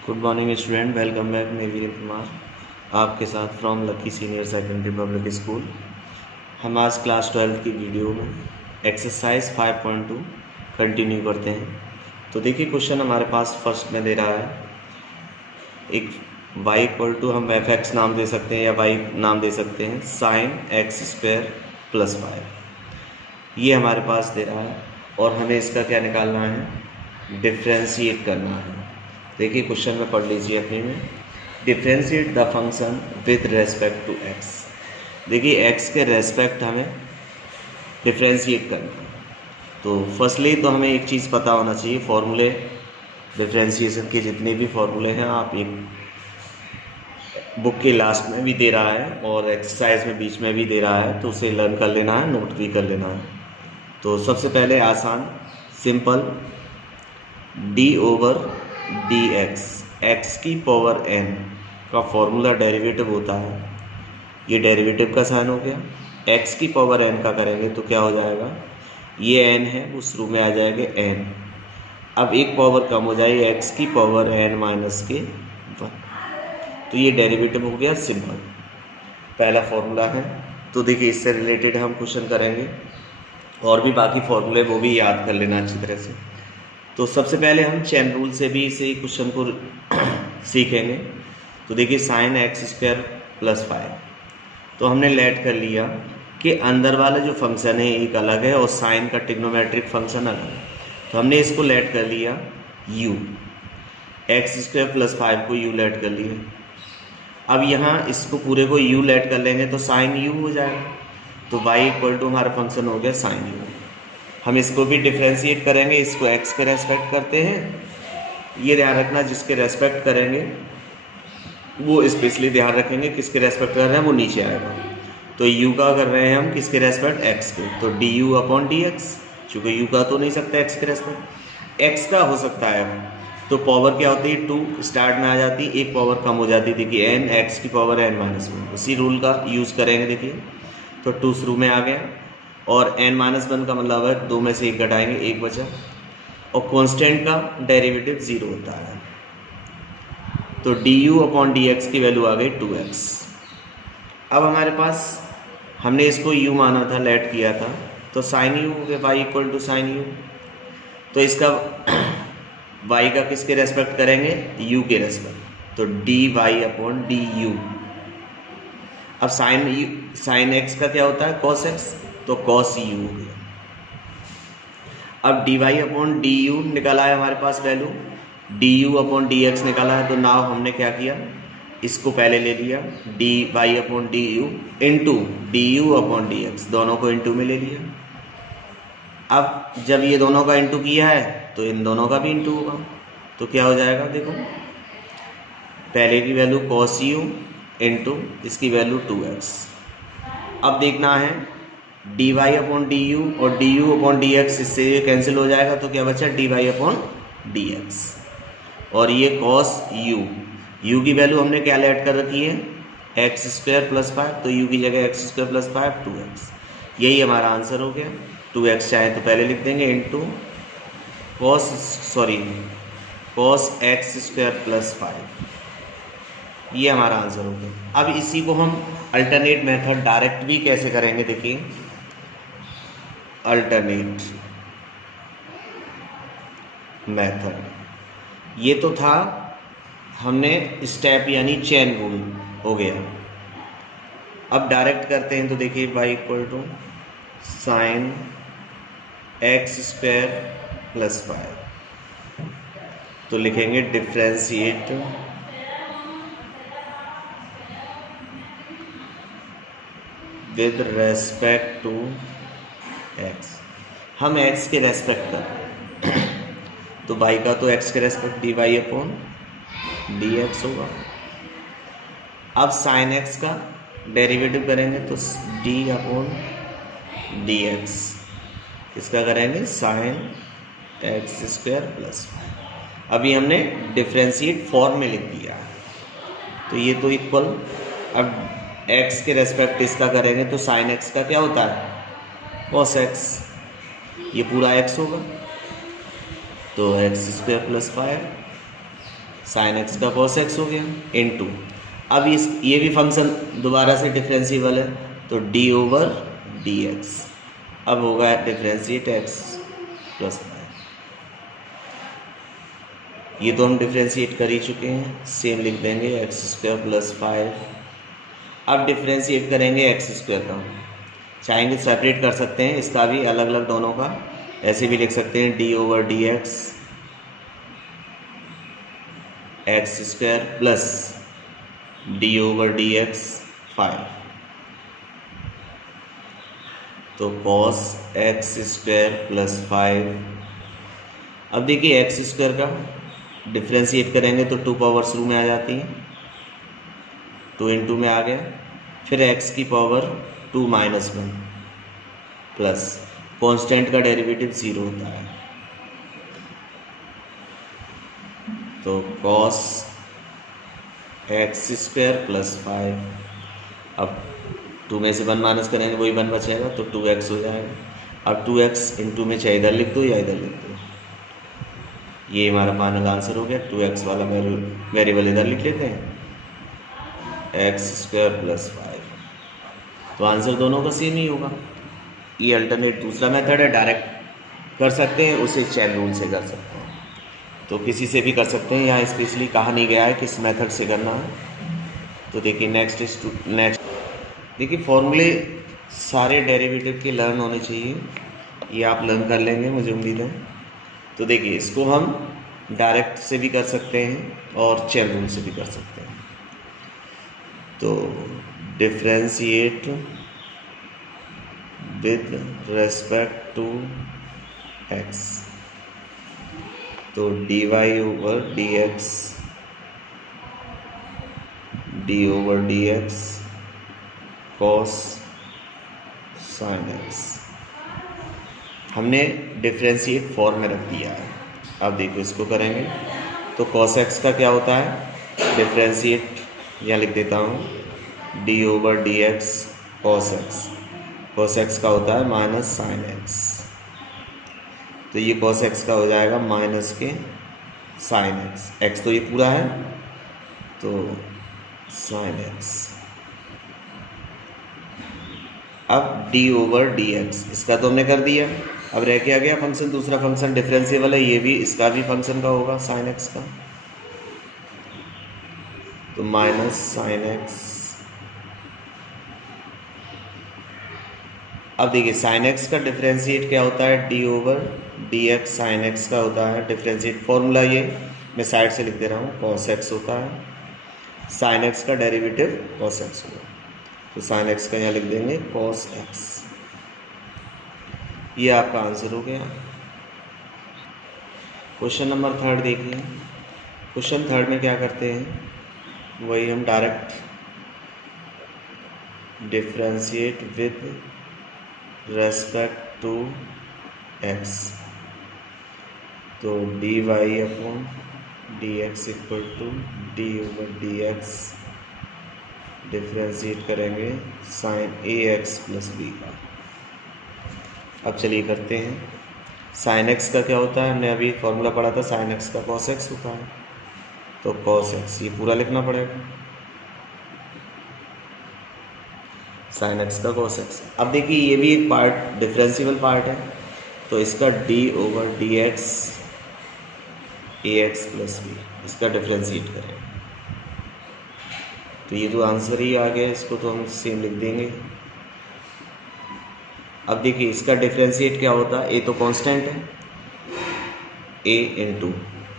Good morning student, welcome back. मैं वीरेंद्र कुमार आपके साथ from lucky senior secondary public school. हम आज क्लास 12 की वीडियो में एक्सरसाइज 5.2 कंटिन्यू करते हैं। तो देखिए, क्वेश्चन हमारे पास फर्स्ट में दे रहा है एक y इक्वल टू, हम एफ एक्स नाम दे सकते हैं या y नाम दे सकते हैं, साइन एक्स स्क्वायर प्लस 5 ये हमारे पास दे रहा है और हमें इसका क्या निकालना है, डिफ्रेंशिएट करना है। देखिए क्वेश्चन में पढ़ लीजिए अपने में, differentiate the function with respect to x. देखिए x के रेस्पेक्ट हमें डिफ्रेंशिएट करना है। तो फर्स्टली तो हमें एक चीज़ पता होना चाहिए, फॉर्मूले डिफ्रेंशिएशन के जितने भी फॉर्मूले हैं आप एक बुक के लास्ट में भी दे रहा है और एक्सरसाइज में बीच में भी दे रहा है, तो उसे लर्न कर लेना है, नोट भी कर लेना है। तो सबसे पहले आसान simple D over d x की पावर n का फॉर्मूला डेरिवेटिव होता है। ये डेरिवेटिव का साइन हो गया। x की पावर n का करेंगे तो क्या हो जाएगा, ये n है वो शुरू में आ जाएगा n। अब एक पावर कम हो जाएगी, x की पावर n माइनस के 1, तो ये डेरिवेटिव हो गया सिंपल, पहला फॉर्मूला है। तो देखिए इससे रिलेटेड हम क्वेश्चन करेंगे और भी बाकी फॉर्मूले वो भी याद कर लेना अच्छी तरह से। तो सबसे पहले हम चेन रूल से भी इसे क्वेश्चन को सीखेंगे। तो देखिए साइन एक्स स्क्वायर प्लस 5, तो हमने लेट कर लिया कि अंदर वाला जो फंक्शन है एक अलग है और साइन का ट्रिग्नोमेट्रिक फंक्शन अलग है, तो हमने इसको लेट कर लिया u, एक्स स्क्वायर प्लस 5 को u लेट कर लिया। अब यहाँ इसको पूरे को u लेट कर लेंगे तो साइन u हो जाएगा, तो y इक्वल टू हमारा फंक्शन हो गया साइन u। हम इसको भी डिफ्रेंशिएट करेंगे, इसको x के रेस्पेक्ट करते हैं, ये ध्यान रखना जिसके रेस्पेक्ट करेंगे वो स्पेशली ध्यान रखेंगे, किसके रेस्पेक्ट कर रहे हैं वो नीचे आएगा। तो u का कर रहे हैं हम किसके रेस्पेक्ट, x के, तो du अपॉन डी एक्स, चूँकि u का तो नहीं सकता x के रेस्पेक्ट, x का हो सकता है। तो पावर क्या होती है, 2 स्टार्ट में आ जाती, एक पावर कम हो जाती, देखिए n x की पावर n माइनस 1, उसी रूल का यूज़ करेंगे। देखिए तो 2 शुरू में आ गया और n माइनस 1 का मतलब है 2 में से 1 घटाएंगे, 1 बचा, और कांस्टेंट का डेरिवेटिव 0 होता है। तो du अपॉन डी एक्स की वैल्यू आ गई 2x। अब हमारे पास हमने इसको u माना था, लेट किया था, तो साइन u हो गया, y equal to sine u। तो इसका y का किसके रेस्पेक्ट करेंगे, u के रेस्पेक्ट, तो dy अपॉन du। अब साइन x का क्या होता है, cos x, तो cos u हो गया। अब dy अपॉन du निकाला है हमारे पास वैल्यू, du अपॉन dx निकाला है, तो नाउ हमने क्या किया, इसको पहले ले लिया dy upon du into du upon dx, दोनों को इंटू में ले लिया। अब जब ये दोनों का इंटू किया है तो इन दोनों का भी इंटू होगा, तो क्या हो जाएगा, देखो पहले की वैल्यू cos u इंटू इसकी वैल्यू 2x। अब देखना है dy अपॉन du और du अपॉन dx, इससे ये कैंसिल हो जाएगा, तो क्या बचा dy अपॉन dx, और ये cos u की वैल्यू हमने क्या लेट कर रखी है, एक्स स्क्वायर प्लस 5, तो u की जगह एक्स स्क्वायर प्लस 5 2x, यही हमारा आंसर हो गया। 2x चाहे तो पहले लिख देंगे into cos x square plus 5, ये हमारा आंसर हो गया। अब इसी को हम अल्टरनेट मेथड डायरेक्ट भी कैसे करेंगे, देखिए अल्टरनेट मेथड, ये तो था हमने स्टेप यानी चेन रूल हो गया। अब डायरेक्ट करते हैं, तो देखिए y equal to sine x square plus 5, तो लिखेंगे differentiate with respect to x। हम x के रेस्पेक्ट कर रहे हैं, तो y का तो x के रेस्पेक्ट dy अपॉन dx होगा। अब साइन x का डेरिवेटिव करेंगे तो d अपॉन dx, इसका करेंगे साइन एक्स स्क्वायर प्लस 5। अभी हमने डिफ्रेंशिएट फॉर्म में लिख दिया, तो ये तो इक्वल, अब x के रेस्पेक्ट इसका करेंगे तो साइन x का क्या होता है, cos x, ये पूरा x होगा, तो x square plus 5 sine x का कॉस एक्स हो गया इनटू, अब ये भी फंक्शन दोबारा से डिफरेंशिएबल है तो डी ओवर डी एक्स, अब होगा डिफरेंशिएट एक्स प्लस फाइव। ये तो हम डिफरेंशिएट कर ही चुके हैं, सेम लिख देंगे एक्स स्क्वायर प्लस फाइव। अब डिफरेंशिएट करेंगे एक्स स्क्वायर का, चाहेंगे सेपरेट कर सकते हैं इसका भी अलग अलग दोनों का, ऐसे भी लिख सकते हैं d over d x x square plus d over d x five, तो cos x square plus five. अब देखिए एक्स स्क्वायर का डिफ्रेंशिएट करेंगे तो टू पावर शुरू में आ जाती है, 2 इंटू में आ गया, फिर एक्स की पावर 2 माइनस 1 प्लस कांस्टेंट का डेरिवेटिव 0 होता है, तो कॉस एक्स स्क्वायर प्लस 5। अब 2 में से 1 माइनस करेंगे वही 1 बचेगा तो 2x हो जाएगा। अब 2x इंटू में चाहे इधर लिख दो या इधर लिख दो, ये हमारा फाइनल आंसर हो गया। 2x वाला वेरिएबल इधर लिख लेते हैं एक्स स्क्वायर प्लस 5, तो आंसर दोनों का सेम ही होगा। ये अल्टरनेट दूसरा मेथड है, डायरेक्ट कर सकते हैं, उसे चैन रूल से कर सकते हैं, तो किसी से भी कर सकते हैं, यहाँ स्पेशली कहा नहीं गया है किस मेथड से करना है। तो देखिए नेक्स्ट देखिए फॉर्मूले सारे डेरिवेटिव के लर्न होने चाहिए, ये आप लर्न कर लेंगे मुझे उम्मीद है। तो देखिए इसको हम डायरेक्ट से भी कर सकते हैं और चैन रूल से भी कर सकते हैं। तो differentiate with respect to x, तो d y over d x d over d x cos sine x हमने डिफरेंशिएट फॉर्म में रख दिया है। अब देखो इसको करेंगे तो कॉस एक्स का क्या होता है, डिफरेंशिएट यहाँ लिख देता हूँ D over d x cos x का होता है माइनस साइन एक्स, तो ये कॉस एक्स का हो जाएगा माइनस के साइन एक्स, एक्स तो ये पूरा है तो साइन एक्स। अब डी ओवर डी एक्स इसका तो हमने कर दिया, अब रह के आ गया फंक्शन, दूसरा फंक्शन डिफरेंशिएबल है, ये भी इसका भी फंक्शन का होगा साइन एक्स का, तो माइनस साइन एक्स। अब देखिए साइन एक्स का डिफरेंशिएट क्या होता है, D over d x sine x का होता है डिफरेंशिएट, फॉर्मूला ये मैं साइड से लिख दे रहा हूँ, कॉस एक्स होता है, साइन एक्स का डेरिवेटिव कॉस एक्स होगा, तो साइन एक्स का यहाँ लिख देंगे कॉस एक्स। ये आपका आंसर हो गया। क्वेश्चन नंबर 3 देखिए, क्वेश्चन 3 में क्या करते हैं, वही हम direct differentiate with respect to x, तो d y upon d x equal to d over d x differentiate करेंगे sine a x plus b का। अब चलिए करते हैं, साइन एक्स का क्या होता है, हमने अभी फॉर्मूला पढ़ा था, साइन एक्स का कॉस एक्स होता है, तो कॉस एक्स ये पूरा लिखना पड़ेगा, साइन एक्स का कॉस एक्स। अब देखिए ये भी एक पार्ट डिफरेंशिएबल पार्ट है, तो इसका डी ओवर डी एक्स ए एक्स प्लस बी इसका डिफरेंशिएट करें, तो ये तो आंसर ही आ गया, इसको तो हम सेम लिख देंगे। अब देखिए इसका डिफरेंशिएट क्या होता है, ए तो कांस्टेंट है, ए इंटू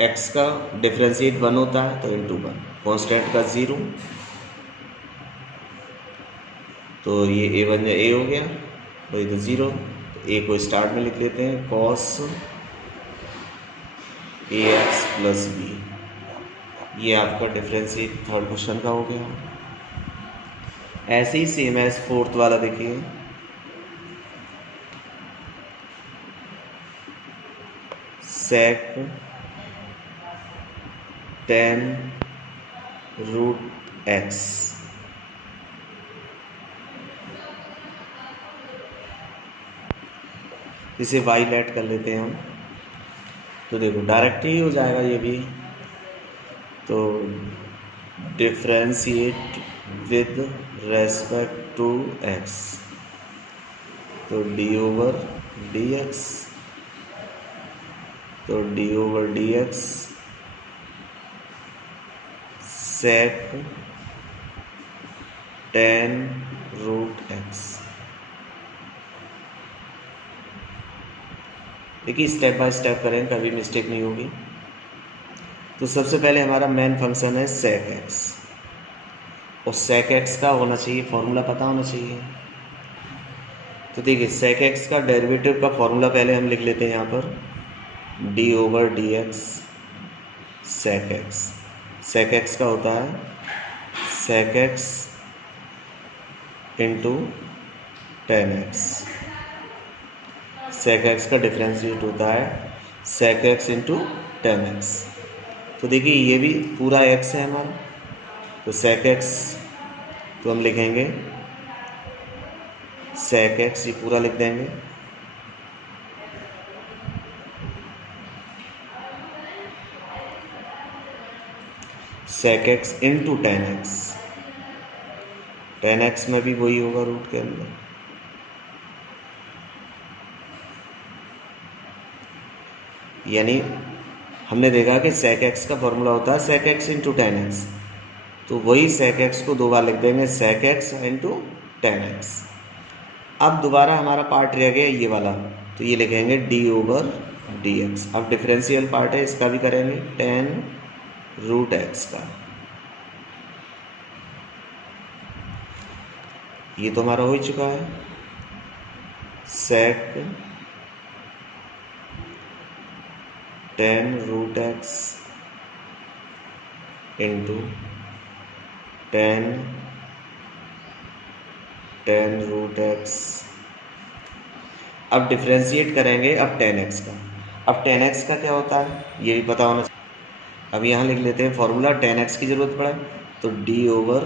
एक्स का डिफरेंशिएट 1 होता है तो इंटू 1, कांस्टेंट का 0, तो ये ए बन जाए ए हो गया, तो ये तो 0, तो ए को स्टार्ट में लिख लेते हैं cos A x plus B, ये आपका डिफरेंशिएट थर्ड क्वेश्चन का हो गया। ऐसे ही सेम एज फोर्थ वाला देखिए, सेक टेन रूट एक्स, इसे वाई लेट कर लेते हैं हम, तो देखो डायरेक्ट ही हो जाएगा ये भी, तो differentiate with respect to x, तो डी ओवर डी एक्स, तो d over d x sec tan root x. देखिए स्टेप बाय स्टेप करें, कभी मिस्टेक नहीं होगी। तो सबसे पहले हमारा मेन फंक्शन है सेक एक्स, और सेक एक्स का होना चाहिए फॉर्मूला पता होना चाहिए। तो देखिए सेक एक्स का डेरिवेटिव का फॉर्मूला पहले हम लिख लेते हैं यहाँ पर, d over d x sec x. Sec x का होता है sec x into tan x. Sec x का डिफ्रेंशिएट होता है sec x into tan x. तो देखिए ये भी पूरा एक्स है हमारा, तो सेक एक्स तो हम लिखेंगे सेक एक्स, ये पूरा लिख देंगे, sec x into tan x. Tan x में भी वही होगा रूट के अंदर, यानी हमने देखा कि सेक एक्स का फॉर्मूला होता है sec x into tan x, तो वही सेक एक्स को दो बार लिख देंगे sec x into tan x. अब दोबारा हमारा पार्ट रह गया ये वाला, तो ये लिखेंगे डी ओवर डी एक्स। अब डिफरेंशियल पार्ट है, इसका भी करेंगे टेन रूट एक्स का। ये तो हमारा हो ही चुका है, sec tan root x into tan root x. अब डिफ्रेंशिएट करेंगे अब टेन एक्स का। अब टेन एक्स का क्या होता है ये भी पता होना चाहिए। अब यहाँ लिख लेते हैं फॉर्मूला, टेन एक्स की ज़रूरत पड़े तो d over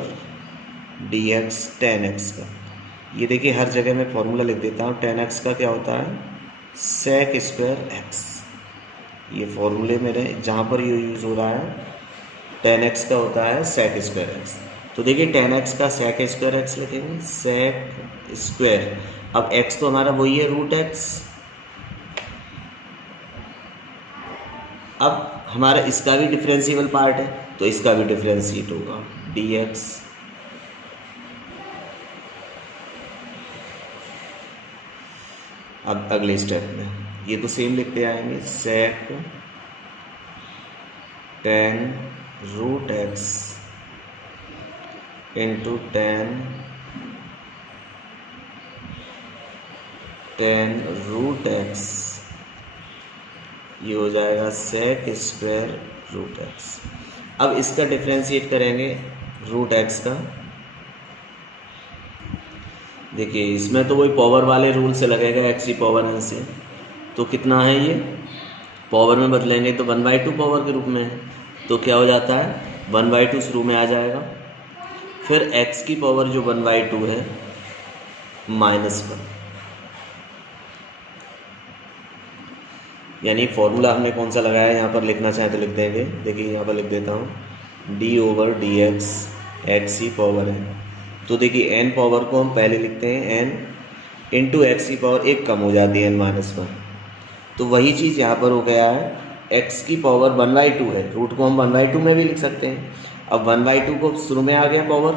d x tan x का। ये देखिए हर जगह मैं फॉर्मूला लिख देता हूँ। टेन एक्स का क्या होता है सेक स्क्वायर एक्स। ये फॉर्मूले मेरे जहाँ पर ये यूज़ हो रहा है, टेन एक्स का होता है सेक स्क्वायर एक्स। तो देखिए टेन एक्स का सेक स्क्वायर एक्स लिखेंगे सेक स्क्वायर। अब एक्स तो हमारा वही है रूट एक्स। अब हमारा इसका भी डिफरेंशिएबल पार्ट है, तो इसका भी डिफरेंशिएट होगा डी एक्स। अब अगले स्टेप में ये तो सेम लिखते आएंगे, sec tan root x into tan root x, ये हो जाएगा सेक स्क्वायर रूट एक्स। अब इसका डिफरेंशिएट करेंगे रूट एक्स का। देखिए इसमें तो वही पावर वाले रूल से लगेगा, एक्स की पावर एन से। तो कितना है ये पावर में बदलेंगे तो 1/2 पावर के रूप में है, तो क्या हो जाता है 1/2 शुरू में आ जाएगा। फिर एक्स की पावर जो 1/2 है -1, यानी फॉर्मूला हमने कौन सा लगाया यहाँ पर लिखना चाहे तो लिख देंगे। देखिए यहाँ पर लिख देता हूँ D over d x, x की पावर है। तो देखिए एन पावर को हम पहले लिखते हैं एन इंटू एक्स की पावर एक कम हो जाती है n-1। तो वही चीज़ यहाँ पर हो गया है, एक्स की पावर 1/2 है, रूट को हम 1/2 में भी लिख सकते हैं। अब 1/2 को शुरू में आ गया पावर,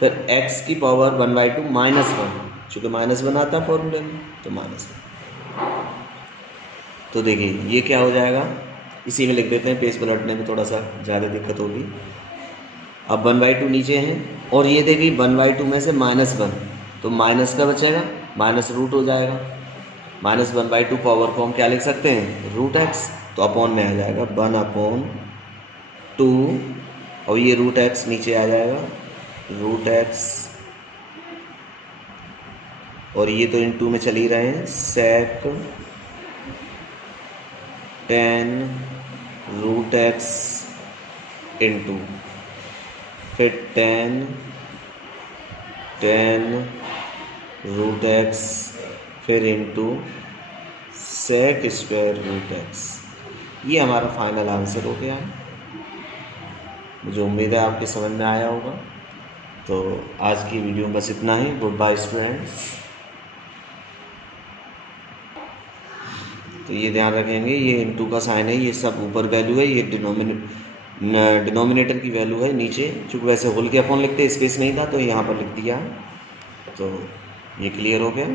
फिर एक्स की पावर 1/2 -1, चूँकि -1 आता है फॉर्मूले में तो -1। तो देखिए ये क्या हो जाएगा, इसी में लिख देते हैं, पेज पलटने में थोड़ा सा ज़्यादा दिक्कत होगी। अब 1/2 नीचे हैं और ये देखिए 1/2 में से -1, तो माइनस का बचेगा, माइनस रूट हो जाएगा। -1/2 पावर को हम क्या लिख सकते हैं रूट एक्स, तो अपॉन में आ जाएगा 1/2 और ये रूट एक्स नीचे आ जाएगा रूट एक्स, और ये तो इन 2 में चल ही रहे हैं, sec tan root x into फिर टेन रूट एक्स फिर into sec square root x. ये हमारा फाइनल आंसर हो गया है। मुझे उम्मीद है आपके समझ में आया होगा। तो आज की वीडियो में बस इतना ही। Good bye students. तो ये ध्यान रखेंगे, ये इनटू का साइन है, ये सब ऊपर वैल्यू है, ये डिनोमिनेटर की वैल्यू है नीचे। चूँकि वैसे होल के अपॉन लिखते स्पेस नहीं था तो यहाँ पर लिख दिया। तो ये क्लियर हो गया।